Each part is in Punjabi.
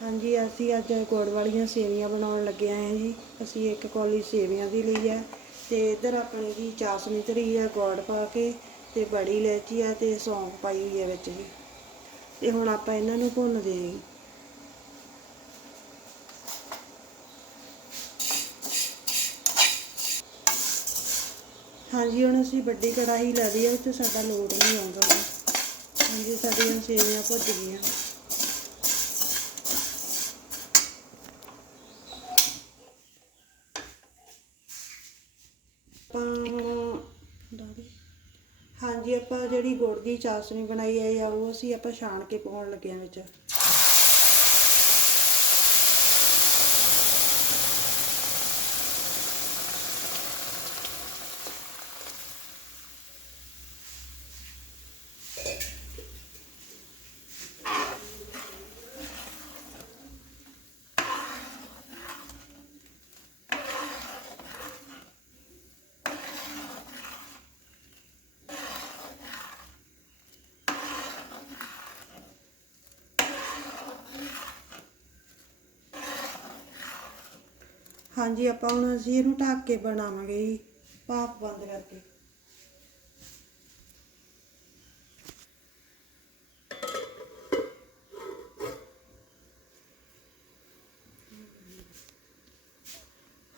ਹਾਂਜੀ, ਅਸੀਂ ਅੱਜ ਗੁੜ ਵਾਲੀਆਂ ਸੇਵੀਆਂ ਬਣਾਉਣ ਲੱਗੇ ਆਏ ਹਾਂ ਜੀ। ਅਸੀਂ ਇੱਕ ਕੌਲੀ ਸੇਵੀਆਂ ਦੀ ਲਈ ਹੈ ਤੇ ਇੱਧਰ ਆਪਣੀ ਜੀ ਚਾਸ਼ਨੀ ਧਰੀ ਹੈ ਗੁੜ ਪਾ ਕੇ ਤੇ ਬੜੀ ਇਲਾਇਚੀ ਆ ਤੇ ਸੌਂਫ ਪਾਈ ਹੋਈ ਹੈ ਵਿੱਚ ਜੀ। ਤੇ ਹੁਣ ਆਪਾਂ ਇਹਨਾਂ ਨੂੰ ਭੁੰਨਦੇ ਹਾਂ ਜੀ। ਹਾਂਜੀ, ਹੁਣ ਅਸੀਂ ਵੱਡੀ ਕੜਾਹੀ ਲੈ ਲਈ ਹੈ ਵਿੱਚ ਸਾਡਾ ਲੋਡ ਨਹੀਂ ਆਉਂਦਾ। ਗਾ। ਹਾਂਜੀ, ਸਾਡੀਆਂ ਸੇਵੀਆਂ ਭੁੱਜ ਗਈਆਂ। ਆਪਾਂ ਹਾਂਜੀ ਆਪਾਂ ਜਿਹੜੀ ਗੁੜ ਦੀ ਚਾਸ਼ਨੀ ਬਣਾਈ ਹੈ ਜਾਂ ਉਹ ਅਸੀਂ ਆਪਾਂ ਛਾਣ ਕੇ ਪਾਉਣ ਲੱਗੇ ਹਾਂ ਵਿੱਚ। ਹਾਂਜੀ, ਆਪਾਂ ਹੁਣ ਅਸੀਂ ਇਹਨੂੰ ਢੱਕ ਕੇ ਬਣਾਵਾਂਗੇ ਜੀ ਭਾਪ ਬੰਦ ਕਰਕੇ।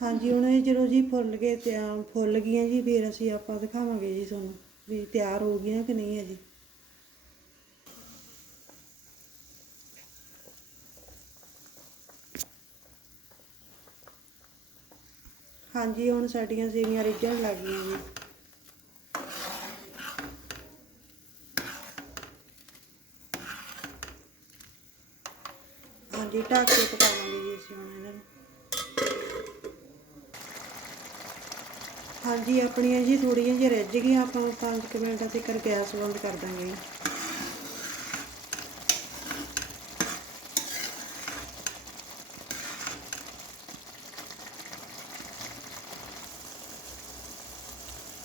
ਹਾਂਜੀ, ਹੁਣ ਇਹ ਜਦੋਂ ਜੀ ਫੁੱਲ ਗਏ ਤੇ ਫੁੱਲ ਗਈਆਂ ਜੀ, ਫਿਰ ਅਸੀਂ ਆਪਾਂ ਦਿਖਾਵਾਂਗੇ ਜੀ ਤੁਹਾਨੂੰ ਵੀ ਤਿਆਰ ਹੋ ਗਈਆਂ ਕਿ ਨਹੀਂ ਹੈ ਜੀ ਹਾਂਜੀ, ਹੁਣ ਸਾਡੀਆਂ ਸੇਵੀਆਂ ਰਿੱਝਣ ਲੱਗ ਗਈਆਂ ਜੀ। ਹਾਂਜੀ, ਢੱਕ ਕੇ ਪਕਾਵਾਂਗੇ ਜੀ ਅਸੀਂ ਹੁਣ ਇਹਨਾਂ ਨੂੰ। ਹਾਂਜੀ, ਆਪਣੀਆਂ ਜੀ ਥੋੜੀਆਂ ਜਿਹੀਆਂ ਰਿੱਝ ਗਈਆਂ, ਆਪਾਂ 5 ਮਿੰਟਾਂ ਤੱਕ ਗੈਸ ਬੰਦ ਕਰ ਦਾਂਗੇ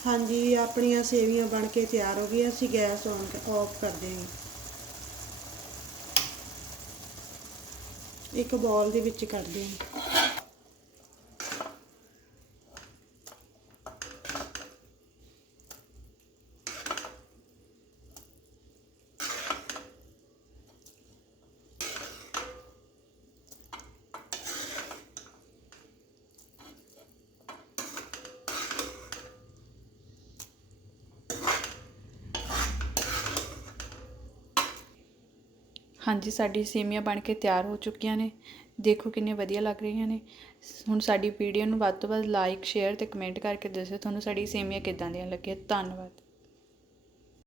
ਹਾਂਜੀ, ਆਪਣੀਆਂ ਸੇਵੀਆਂ ਬਣ ਕੇ ਤਿਆਰ ਹੋ ਗਈਆਂ ਅਸੀਂ ਗੈਸ ਔਨ ਆਫ ਕਰ ਦਿਆਂਗੇ ਇੱਕ ਬੌਲ ਦੇ ਵਿੱਚ ਕੱਢ ਦਿਆਂਗੇ ਹਾਂਜੀ, ਸਾਡੀ ਸੇਮੀਆਂ ਬਣ ਕੇ ਤਿਆਰ ਹੋ ਚੁੱਕੀਆਂ ਨੇ। ਦੇਖੋ ਕਿੰਨੇ ਵਧੀਆ ਲੱਗ ਰਹੀਆਂ ਨੇ। ਹੁਣ ਸਾਡੀ ਵੀਡੀਓ ਨੂੰ ਵੱਧ ਤੋਂ ਵੱਧ ਲਾਈਕ ਸ਼ੇਅਰ ਤੇ ਕਮੈਂਟ ਕਰਕੇ ਦੱਸਿਓ ਤੁਹਾਨੂੰ ਸਾਡੀ ਸੇਮੀਆਂ ਕਿੱਦਾਂ ਦੀਆਂ ਲੱਗੀਆਂ। ਧੰਨਵਾਦ।